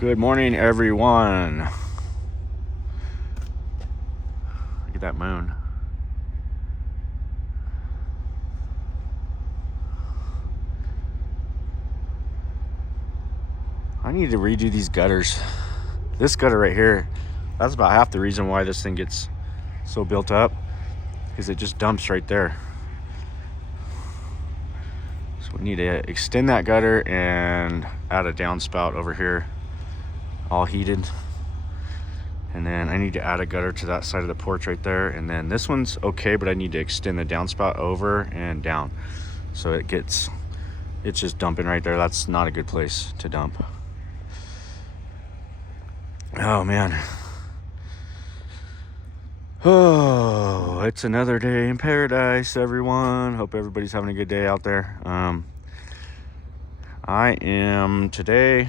Good morning, everyone. Look at that moon. I need to redo these gutters. This gutter right here, that's about half the reason why this thing gets so built up, because it just dumps right there. So we need to extend that gutter and add a downspout over here, all heated. And then I need to add a gutter to that side of the porch right there. And then this one's okay, but I need to extend the downspout over and down. So it's just dumping right there. That's not a good place to dump. Oh man. Oh, it's another day in paradise, everyone. Hope everybody's having a good day out there. Today,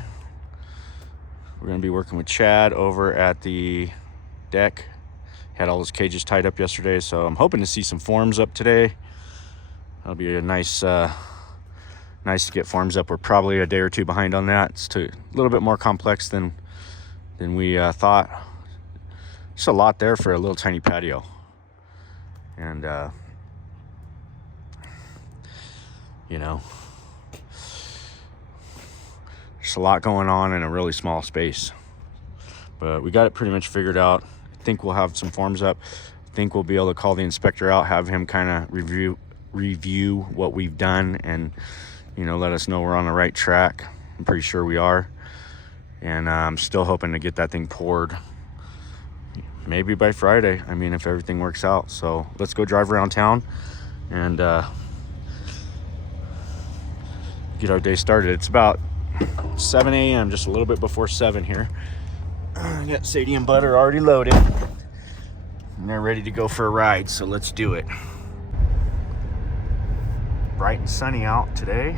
we're going to be working with Chad over at the deck. Had all those cages tied up yesterday, so I'm hoping to see some forms up today. That'll be a nice to get forms up. We're probably a day or two behind on that. It's a little bit more complex than we thought. Just a lot there for a little tiny patio. And, there's a lot going on in a really small space. But we got it pretty much figured out. I think we'll have some forms up. I think we'll be able to call the inspector out, have him kind of review what we've done and, let us know we're on the right track. I'm pretty sure we are. And I'm still hoping to get that thing poured maybe by Friday. I mean, if everything works out. So let's go drive around town and get our day started. It's about 7 a.m., just a little bit before 7 here. I got Sadie and Butter already loaded. And they're ready to go for a ride, so let's do it. Bright and sunny out today.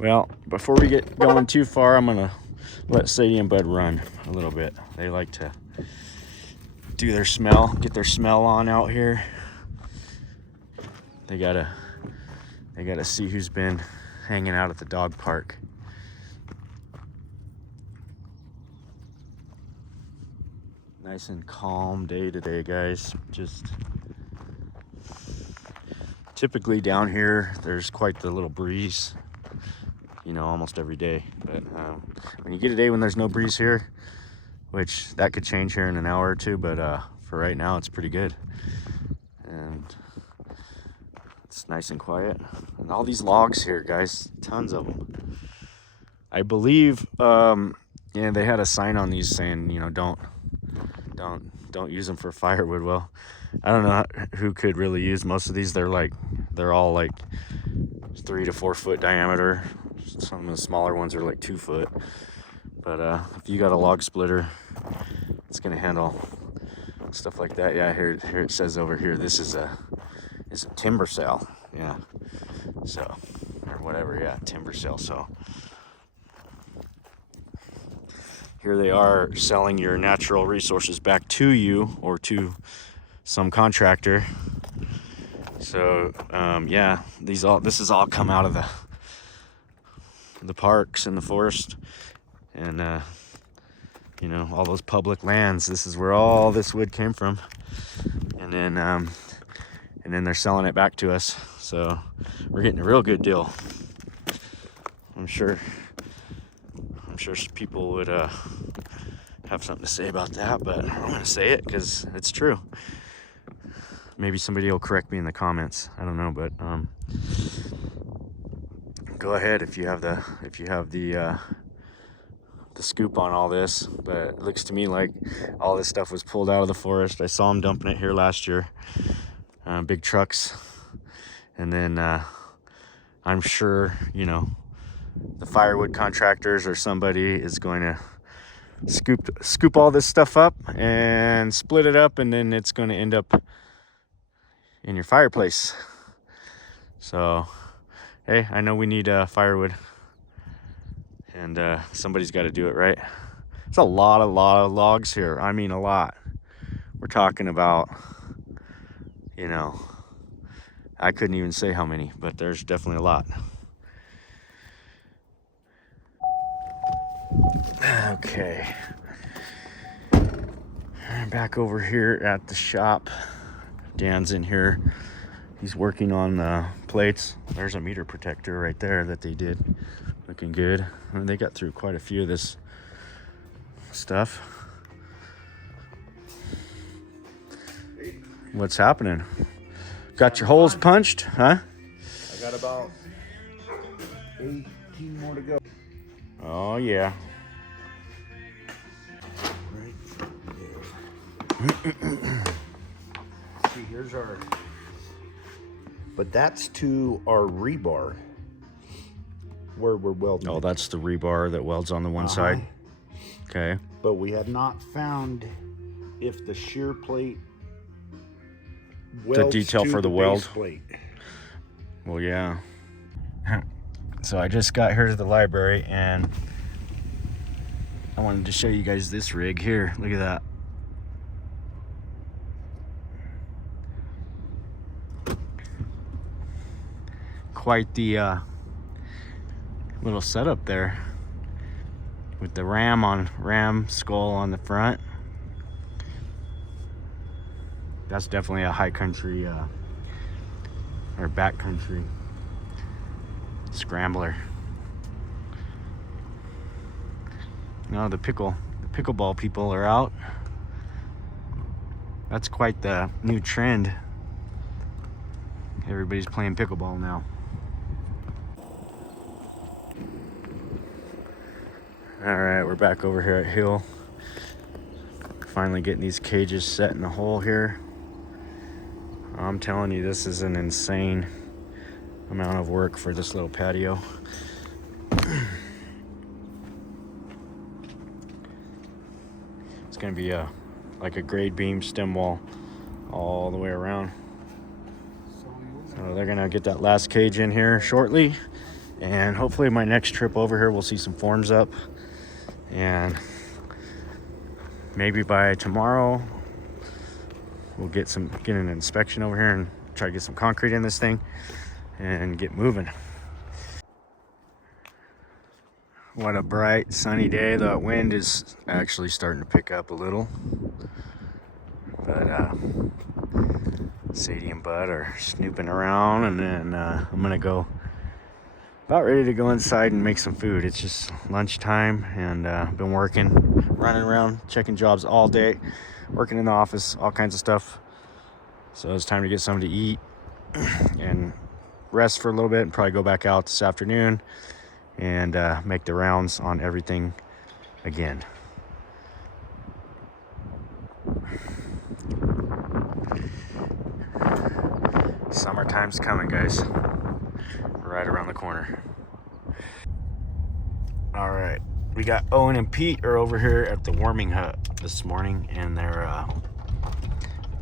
Well, before we get going too far, I'm gonna let Sadie and Bud run a little bit. They like to do their smell, get their smell on out here. They gotta see who's been hanging out at the dog park. Nice and calm day today, guys. Just typically down here, there's quite the little breeze, almost every day. But when you get a day when there's no breeze here, which that could change here in an hour or two, but for right now, it's pretty good. And it's nice and quiet. And all these logs here, guys, tons of them. I believe, they had a sign on these saying, don't use them for firewood. Well, I don't know who could really use most of these. They're all like 3 to 4 foot diameter. Some of the smaller ones are like 2 foot. But if you got a log splitter, it's gonna handle stuff like that. Yeah, here it says over here, this is a timber sale. Yeah, so, or whatever. Yeah, timber sale. So here they are selling your natural resources back to you or to some contractor. So this is all come out of the parks and the forest and all those public lands. This is where all this wood came from, and then they're selling it back to us. So we're getting a real good deal. I'm sure people would have something to say about that, but I'm gonna say it because it's true. Maybe somebody will correct me in the comments. I don't know, but go ahead if you have the scoop on all this. But it looks to me like all this stuff was pulled out of the forest. I saw them dumping it here last year, big trucks, and then I'm sure the firewood contractors or somebody is going to scoop all this stuff up and split it up, and then it's going to end up in your fireplace. So hey, I know we need firewood, and somebody's got to do it, right? It's a lot of logs here. I mean, a lot. We're talking about you know, I couldn't even say how many, but there's definitely a lot. Okay. I'm back over here at the shop. Dan's in here. He's working on the plates. There's a meter protector right there that they did. Looking good. I mean, they got through quite a few of this stuff. What's happening? Got your holes punched, huh? I got about 18 more to go. Oh, yeah. See, here's our... But that's to our rebar where we're welding. Oh, that's the rebar that welds on the one side. Okay. But we have not found if the shear plate welds the detail to for the base weld. Plate. Well, yeah. So I just got here to the library and I wanted to show you guys this rig here. Look at that. Quite the little setup there with the ram skull on the front. That's definitely a high country or back country scrambler. No, the pickleball people are out. That's quite the new trend. Everybody's playing pickleball now. All right, we're back over here at Hill. Finally getting these cages set in the hole here. I'm telling you, this is an insane amount of work for this little patio. It's gonna be like a grade beam stem wall all the way around. So they're gonna get that last cage in here shortly, and hopefully my next trip over here we'll see some forms up, and maybe by tomorrow we'll get an inspection over here and try to get some concrete in this thing and get moving. What a bright sunny day. The wind is actually starting to pick up a little, but Sadie and Bud are snooping around, and then I'm gonna go about ready to go inside and make some food. It's just lunchtime, and I've been running around checking jobs all day, working in the office, all kinds of stuff. So it's time to get something to eat and rest for a little bit, and probably go back out this afternoon and make the rounds on everything again. Summertime's coming, guys. Right around the corner. All right, we got Owen and Pete are over here at the warming hut this morning, and they're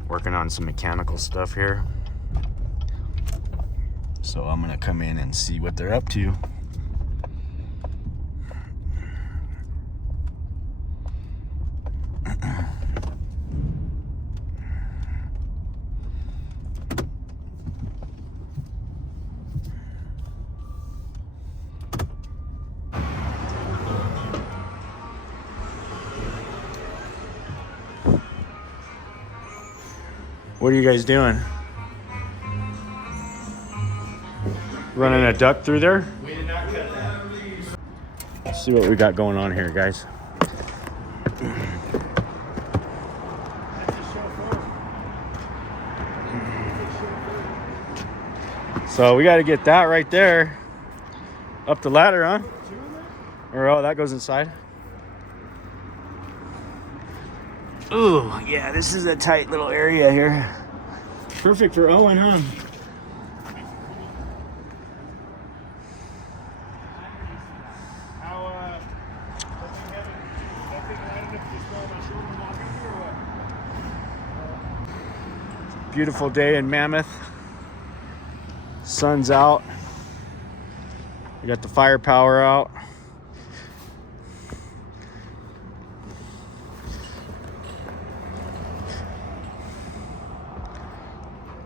working on some mechanical stuff here. So I'm gonna come in and see what they're up to. What are you guys doing? Running a duct through there? We did not cut that. Let's see what we got going on here, guys. So we got to get that right there up the ladder, huh? Or oh, that goes inside. Ooh, yeah, this is a tight little area here. Perfect for Owen, huh? Beautiful day in Mammoth. Sun's out. We got the firepower out.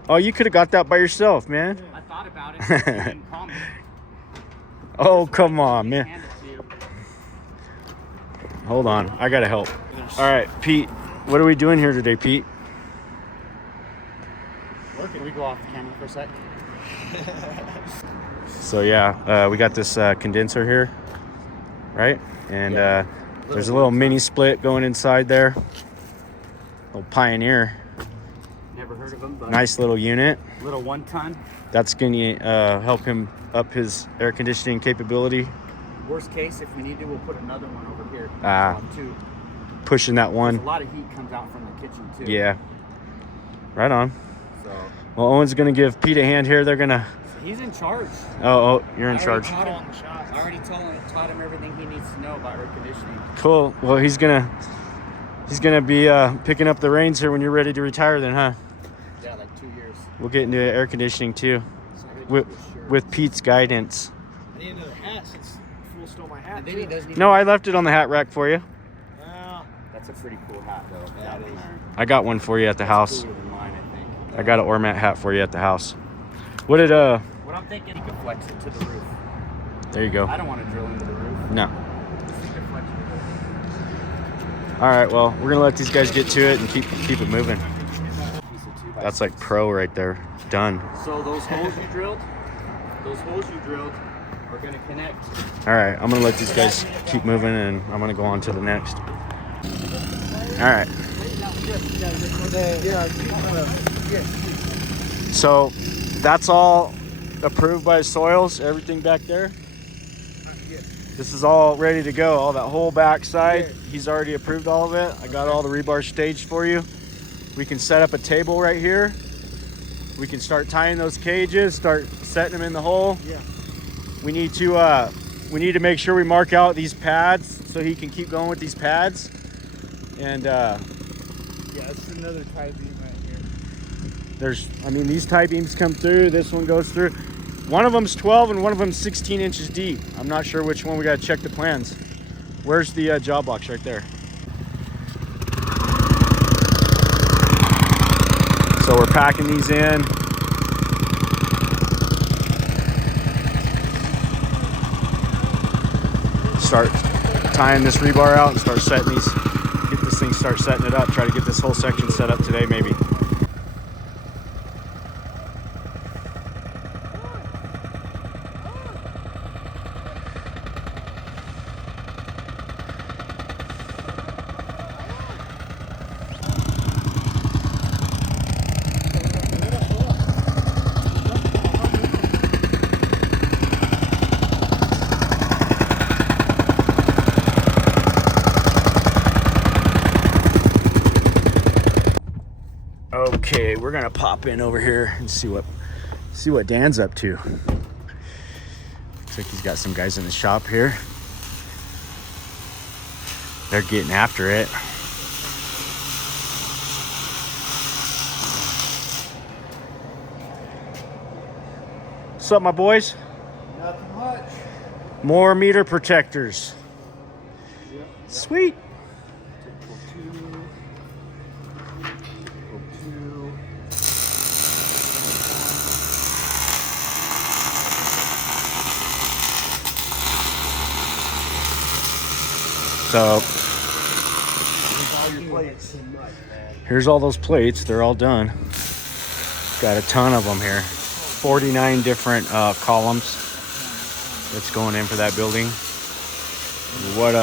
Oh, you could have got that by yourself, man. I thought about it, but you didn't call me. Oh, come on, man. Hand it to you. Hold on, I gotta help. All right, Pete, what are we doing here today, Pete? Can we go off the camera for a sec? So yeah, we got this condenser here, right? And there's a little mini split going inside there. Little Pioneer. Never heard of them, but Nice little unit. little 1 ton. That's gonna help him up his air conditioning capability. Worst case, if we need to, we'll put another one over here. Too. Pushing that A one. lot of heat comes out from the kitchen too. Yeah. Right on. So Well, Owen's gonna give Pete a hand here. They're gonna. he's in charge. Oh, you're in charge. I already taught him everything he needs to know about air conditioning. Cool. Well, he's gonna be picking up the reins here when you're ready to retire. Then, huh? Yeah, like 2 years. We'll get into air conditioning too, with Pete's guidance. I need another hat since Fool stole my hat. And then he doesn't even. No, I left it on the hat rack for you. That's a pretty cool hat, though. Down in there. I got one for you at the house. Cooler than mine, I think. I got an Ormat hat for you at the house. What did What I'm thinking, he could flex it to the roof. There you go. I don't want to drill into the roof. No. He could flex it to the roof. All right. Well, we're gonna let these guys get to it and keep it moving. Piece of 2x6. That's like pro right there. Done. So those holes you drilled are going to connect. All right. I'm gonna let these guys keep moving, and I'm gonna go on to the next. All right. So that's all approved by soils. Everything back there. This is all ready to go. All that whole back side, he's already approved all of it. I got all the rebar staged for you. We can set up a table right here. We can start tying those cages, start setting them in the hole. Yeah. We need to make sure we mark out these pads so he can keep going with these pads. And Yeah, it's another tie beam right here. these tie beams come through. This one goes through. One of them's 12 and one of them's 16 inches deep. I'm not sure which one. We got to check the plans. Where's the job box? Right there. So we're packing these in. Start tying this rebar out and start setting these. Get this thing, start setting it up. Try to get this whole section set up today, maybe. Okay, we're gonna pop in over here and see what Dan's up to. Looks like he's got some guys in the shop here. They're getting after it. What's up, my boys? Nothing much. More meter protectors. Sweet. So here's all those plates. They're all done. Got a ton of them here. 49 different columns that's going in for that building. What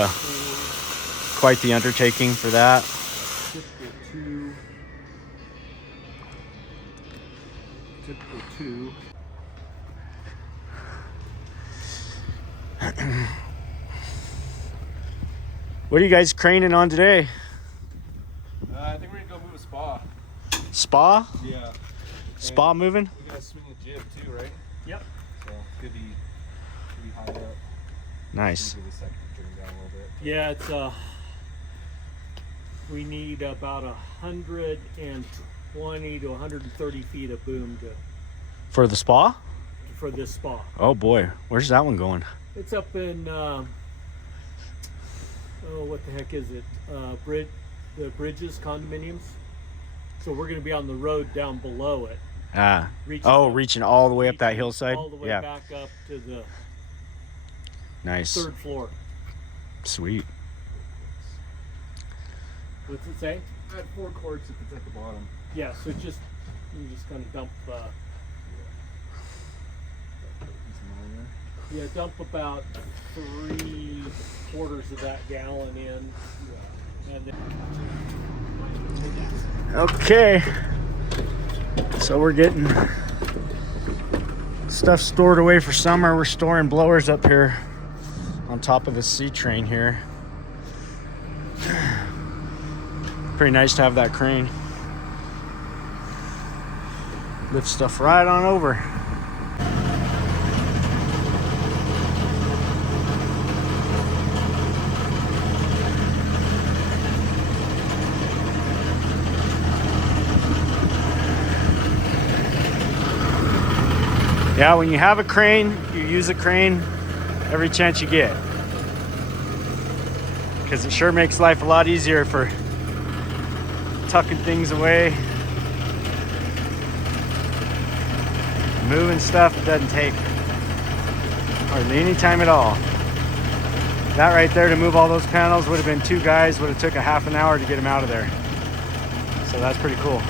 quite the undertaking for that. Typical two. What are you guys craning on today? I think we're gonna go move a spa. Spa? Yeah. Spa And moving? We gotta swing a jib too, right? Yep. So could be high up. Nice. Give it a second to turn down a little bit. Yeah, it's we need about 120 to 130 feet of boom For the spa? for this spa. Oh boy, where's that one going? It's up in what the heck is it? The Bridges condominiums. So we're going to be on the road down below it. Reaching all the way up that hillside. All the way Yeah. back up to the Nice. 3rd floor. Sweet. What's it say? At 4 quarts if it's at the bottom. Yeah, so you just kind of dump. Yeah, dump about 3/4 of that gallon in, and then. Okay. So we're getting stuff stored away for summer. We're storing blowers up here on top of the C train here. Pretty nice to have that crane. Lift stuff right on over. Yeah, when you have a crane, you use a crane every chance you get. Because it sure makes life a lot easier for tucking things away. Moving stuff, it doesn't take hardly any time at all. That right there to move all those panels would have been 2 guys, would have took a half an hour to get them out of there. So that's pretty cool.